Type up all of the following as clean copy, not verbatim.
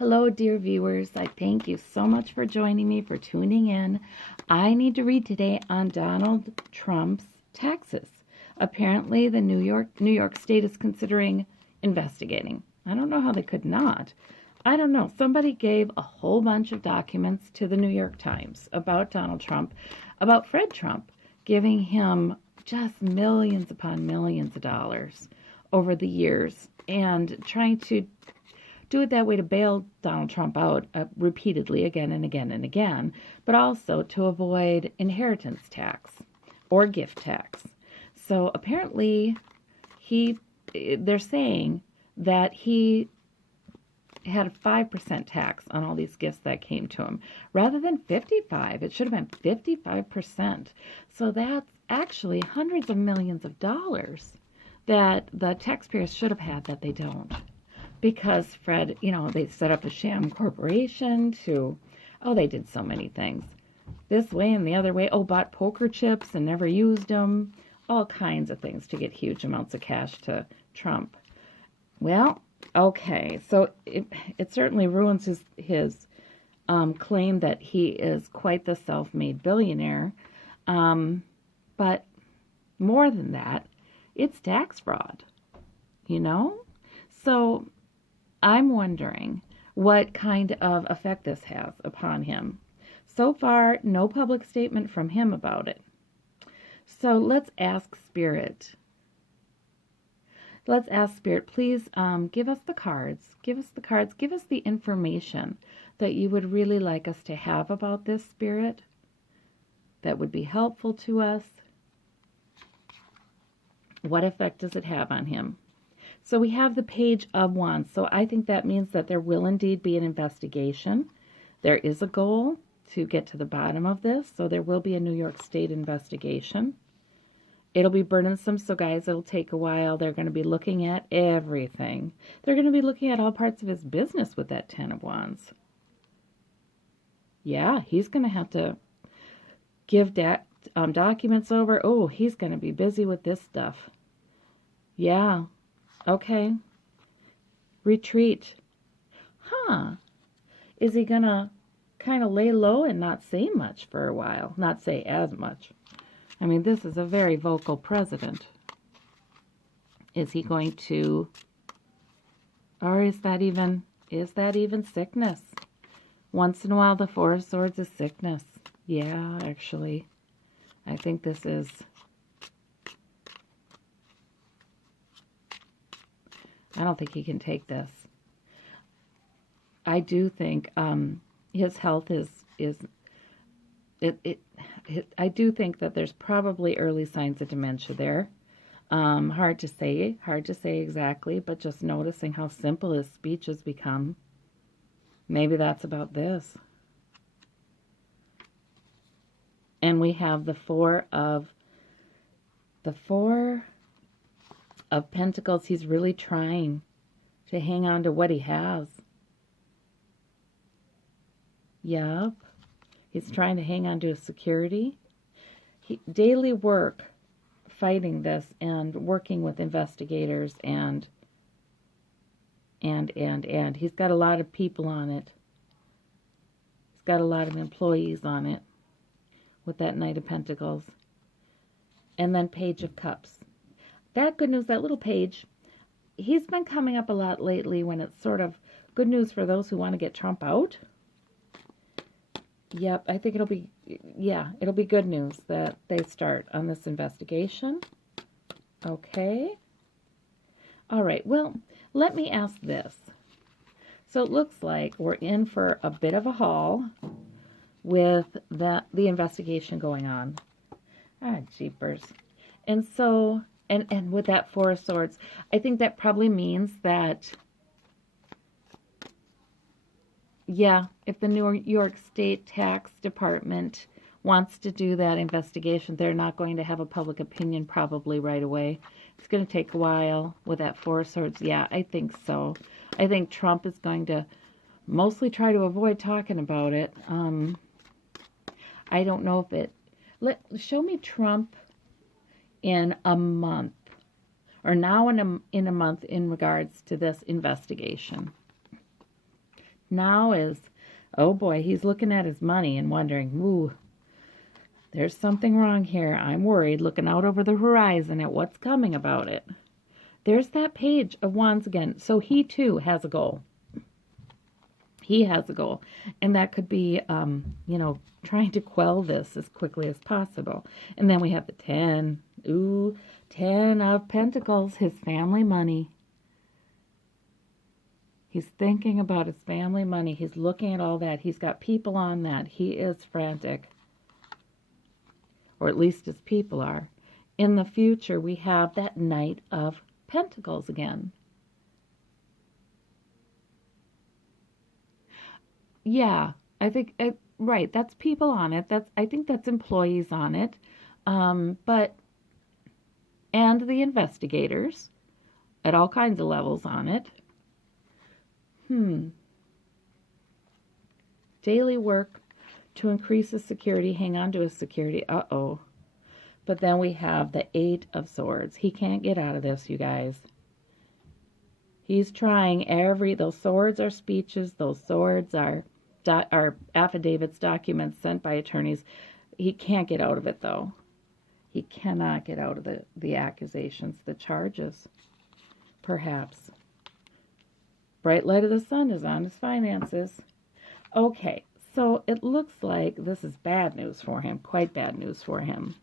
Hello, dear viewers. I thank you so much for joining me, for tuning in. I need to read today on Donald Trump's taxes. Apparently, the New York State is considering investigating. I don't know how they could not. I don't know. Somebody gave a whole bunch of documents to the New York Times about Donald Trump, about Fred Trump, giving him just millions upon millions of dollars over the years and trying to do it that way to bail Donald Trump out repeatedly again and again and again, but also to avoid inheritance tax or gift tax. So apparently they're saying that he had a 5% tax on all these gifts that came to him. Rather than 55, it should have been 55%. So that's actually hundreds of millions of dollars that the taxpayers should have had that they don't. Because Fred, they set up a sham corporation they did so many things. This way and the other way. Bought poker chips and never used them. All kinds of things to get huge amounts of cash to Trump. Well, okay, so it certainly ruins his claim that he is quite the self-made billionaire. But more than that, it's tax fraud, So I'm wondering what kind of effect this has upon him. So far, no public statement from him about it. So let's ask Spirit. Please give us the cards. Give us the information that you would really like us to have about this, Spirit, that would be helpful to us. What effect does it have on him? So we have the Page of Wands. So I think that means that there will indeed be an investigation. There is a goal to get to the bottom of this. So there will be a New York State investigation. It'll be burdensome. So guys, it'll take a while. They're going to be looking at everything. They're going to be looking at all parts of his business with that Ten of Wands. Yeah, he's going to have to give documents over. Oh, he's going to be busy with this stuff. Yeah. Okay. Retreat. Is he going to kind of lay low and not say much for a while? Not say as much. I mean, this is a very vocal president. Is he going to, or is that even sickness? Once in a while, the Four of Swords is sickness. Yeah, actually, I think this is. I don't think he can take this. I do think his health I do think that there's probably early signs of dementia there. Hard to say exactly, but just noticing how simple his speech has become. Maybe that's about this. And we have the Four of Pentacles. He's really trying to hang on to what he has. Yep. He's trying to hang on to his security. Daily work fighting this and working with investigators and he's got a lot of people on it. He's got a lot of employees on it with that Knight of Pentacles. And then Page of Cups. That good news, that little page, he's been coming up a lot lately when it's sort of good news for those who want to get Trump out. Yep, I think it'll be good news that they start on this investigation. Okay. All right, well, let me ask this. So it looks like we're in for a bit of a haul with the investigation going on. Jeepers. And so, and with that Four of Swords, I think that probably means that, yeah, if the New York State Tax Department wants to do that investigation, they're not going to have a public opinion probably right away. It's going to take a while with that Four of Swords. Yeah, I think so. I think Trump is going to mostly try to avoid talking about it. I don't know if it... Show me Trump in a month, or now in a month in regards to this investigation. Now is, oh boy, he's looking at his money and wondering, ooh, there's something wrong here. I'm worried, looking out over the horizon at what's coming about it. There's that Page of Wands again. So he too has a goal. He has a goal. And that could be, trying to quell this as quickly as possible. And then we have the 10. Ooh, 10 of Pentacles, his family money. He's thinking about his family money. He's looking at all that. He's got people on that. He is frantic. Or at least his people are. In the future, we have that Knight of Pentacles again. Yeah, I think, right, that's people on it. I think that's employees on it. And the investigators at all kinds of levels on it. Daily work to increase his security, hang on to his security. Uh-oh. But then we have the 8 of Swords. He can't get out of this, you guys. He's trying those swords are speeches, those swords are affidavits, documents sent by attorneys. He can't get out of it, though. He cannot get out of the accusations, the charges, perhaps. Bright light of the sun is on his finances. Okay, so it looks like this is bad news for him, quite bad news for him.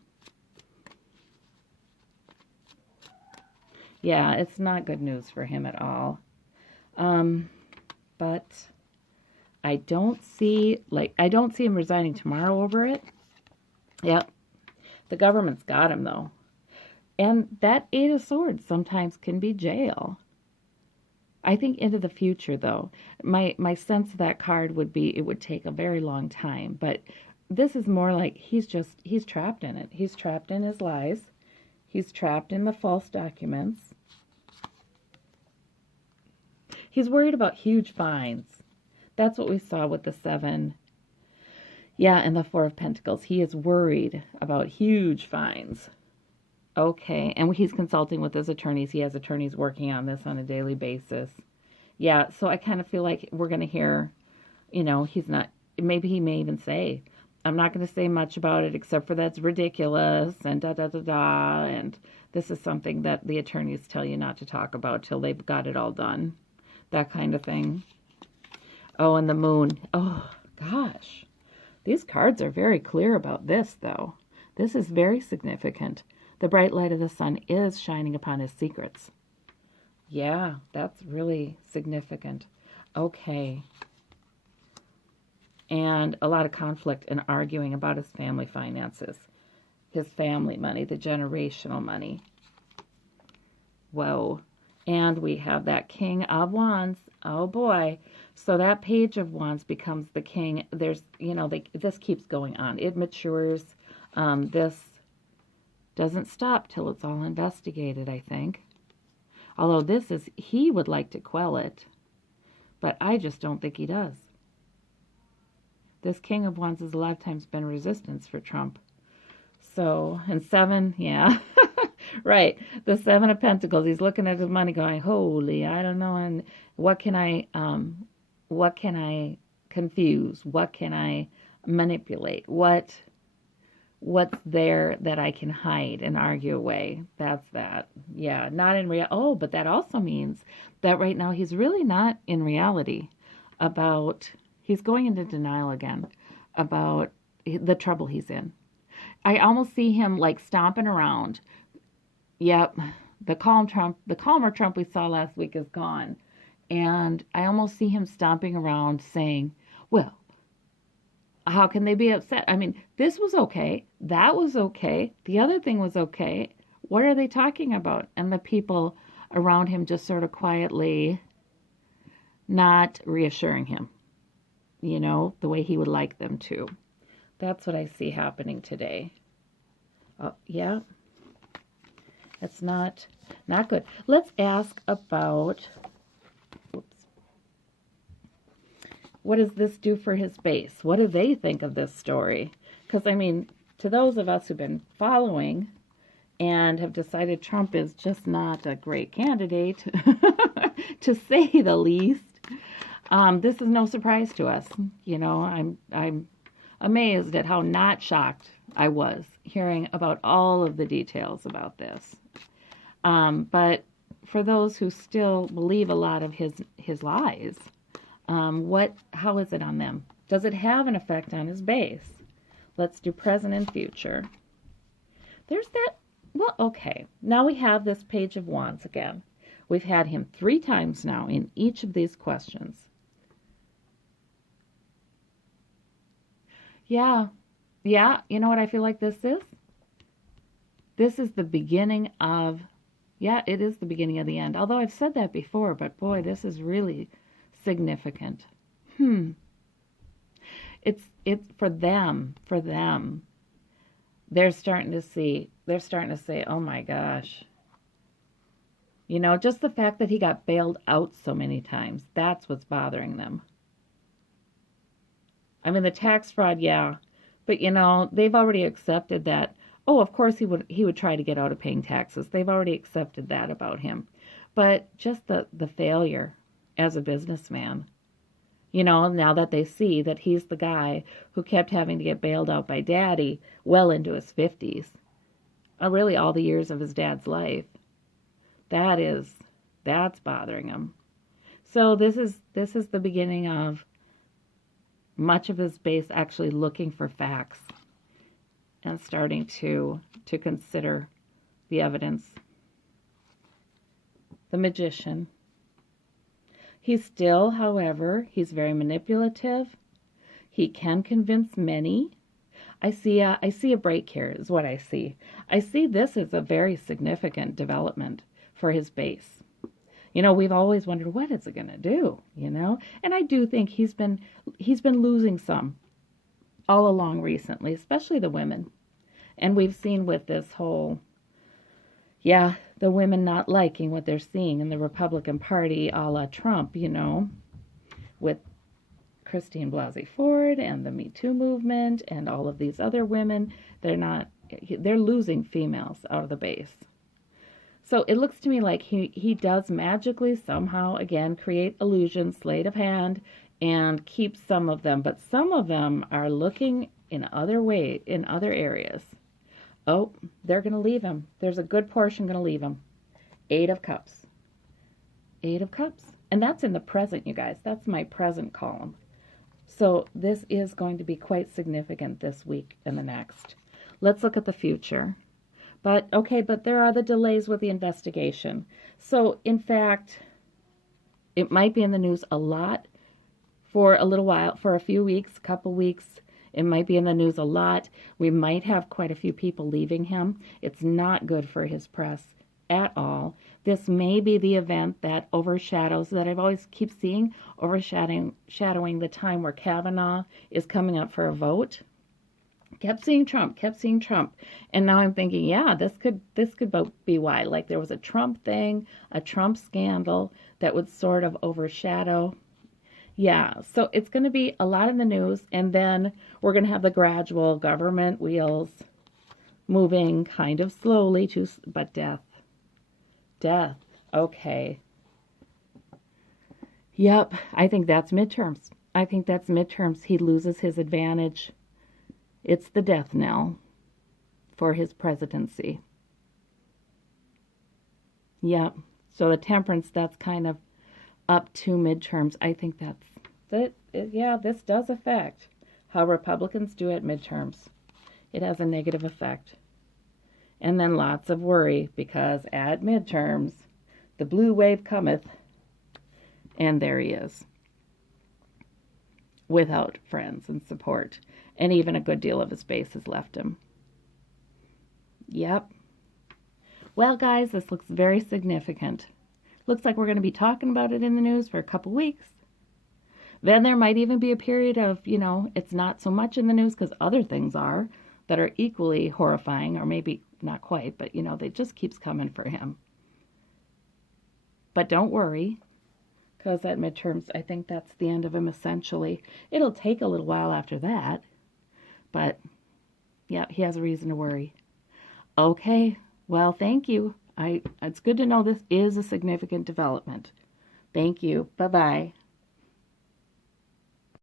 Yeah, it's not good news for him at all. But I don't see him resigning tomorrow over it. Yep. The government's got him, though. And that 8 of Swords sometimes can be jail. I think into the future, though, my sense of that card would be it would take a very long time. But this is more like he's trapped in it. He's trapped in his lies. He's trapped in the false documents. He's worried about huge fines. That's what we saw with the 7. Yeah, and the 4 of Pentacles. He is worried about huge fines. Okay, and he's consulting with his attorneys. He has attorneys working on this on a daily basis. Yeah, so I kind of feel like we're going to hear, he's not, maybe he may even say, I'm not going to say much about it except for that's ridiculous and da-da-da-da, and this is something that the attorneys tell you not to talk about till they've got it all done. That kind of thing. Oh, and the Moon. Oh, gosh. These cards are very clear about this, though. This is very significant. The bright light of the sun is shining upon his secrets. Yeah, that's really significant. Okay. And a lot of conflict and arguing about his family finances. His family money, the generational money. Whoa. And we have that King of Wands. Oh, boy. So that Page of Wands becomes the King. There's, this keeps going on. It matures. This doesn't stop till it's all investigated, I think. Although he would like to quell it. But I just don't think he does. This King of Wands has a lot of times been resistance for Trump. So, and 7, yeah. Right. The 7 of Pentacles. He's looking at his money going, holy, I don't know. And what can I confuse? What can I manipulate? What's there that I can hide and argue away? That's that. Yeah, not in reality. Oh, but that also means that right now he's really not in reality about, he's going into denial again about the trouble he's in. I almost see him like stomping around. Yep, the calmer Trump we saw last week is gone. And I almost see him stomping around saying, well, how can they be upset? I mean, this was okay. That was okay. The other thing was okay. What are they talking about? And the people around him just sort of quietly not reassuring him, the way he would like them to. That's what I see happening today. Oh, yeah. It's not good. Let's ask about, what does this do for his base? What do they think of this story? Because, I mean, to those of us who've been following and have decided Trump is just not a great candidate, to say the least, This is no surprise to us. You know, I'm amazed at how not shocked I was hearing about all of the details about this. But for those who still believe a lot of his lies, how is it on them? Does it have an effect on his base? Let's do present and future. There's that. Well, okay. Now we have this Page of Wands again. We've had him 3 times now in each of these questions. Yeah. You know what I feel like this is? This is the beginning of, it is the beginning of the end. Although I've said that before, but boy, this is really significant. It's for them. They're starting to say, oh my gosh. You know, just the fact that he got bailed out so many times, that's what's bothering them. I mean, the tax fraud, yeah. But, you know, they've already accepted that. Oh, of course he would try to get out of paying taxes. They've already accepted that about him. But just the failure as a businessman. You know, now that they see that he's the guy who kept having to get bailed out by Daddy well into his 50s. Really all the years of his dad's life. That's bothering him. So this is the beginning of much of his base actually looking for facts and starting to consider the evidence. The Magician. He's still, however, he's very manipulative. He can convince many. I see a break here is what I see. I see this as a very significant development for his base. You know, we've always wondered, what is it going to do, you know? And I do think he's been losing some all along recently, especially the women. And we've seen with this whole, the women not liking what they're seeing in the Republican Party a la Trump, you know, with Christine Blasey Ford and the Me Too movement and all of these other women. They're losing females out of the base. So it looks to me like he does magically somehow, again, create illusions, sleight of hand, and keep some of them. But some of them are looking in other areas. Oh, they're going to leave him. There's a good portion going to leave him. 8 of Cups. 8 of Cups. And that's in the present, you guys. That's my present column. So this is going to be quite significant this week and the next. Let's look at the future. But there are the delays with the investigation. So, in fact, it might be in the news a lot for a little while, for a few weeks, a couple weeks. It might be in the news a lot. We might have quite a few people leaving him. It's not good for his press at all. This may be the event that overshadows, that I've always keep seeing, overshadowing the time where Kavanaugh is coming up for a vote. Kept seeing Trump. And now I'm thinking, this could be why. Like there was a Trump thing, a Trump scandal that would sort of overshadow. So it's going to be a lot in the news, and then we're going to have the gradual government wheels moving kind of slowly but death. Okay. Yep, I think that's midterms. He loses his advantage. It's the death knell for his presidency. Yep. So the Temperance, that's kind of up to midterms. I think that's it. This does affect how Republicans do at midterms. It has a negative effect. And then lots of worry because at midterms, the blue wave cometh, and there he is, without friends and support. And even a good deal of his base has left him. Yep. Well, guys, this looks very significant. Looks like we're going to be talking about it in the news for a couple weeks. Then there might even be a period of, it's not so much in the news because other things are that are equally horrifying, or maybe not quite, but, they just keeps coming for him. But don't worry, because at midterms, I think that's the end of him essentially. It'll take a little while after that. But, he has a reason to worry. Okay, well, thank you. It's good to know this is a significant development. Thank you. Bye-bye.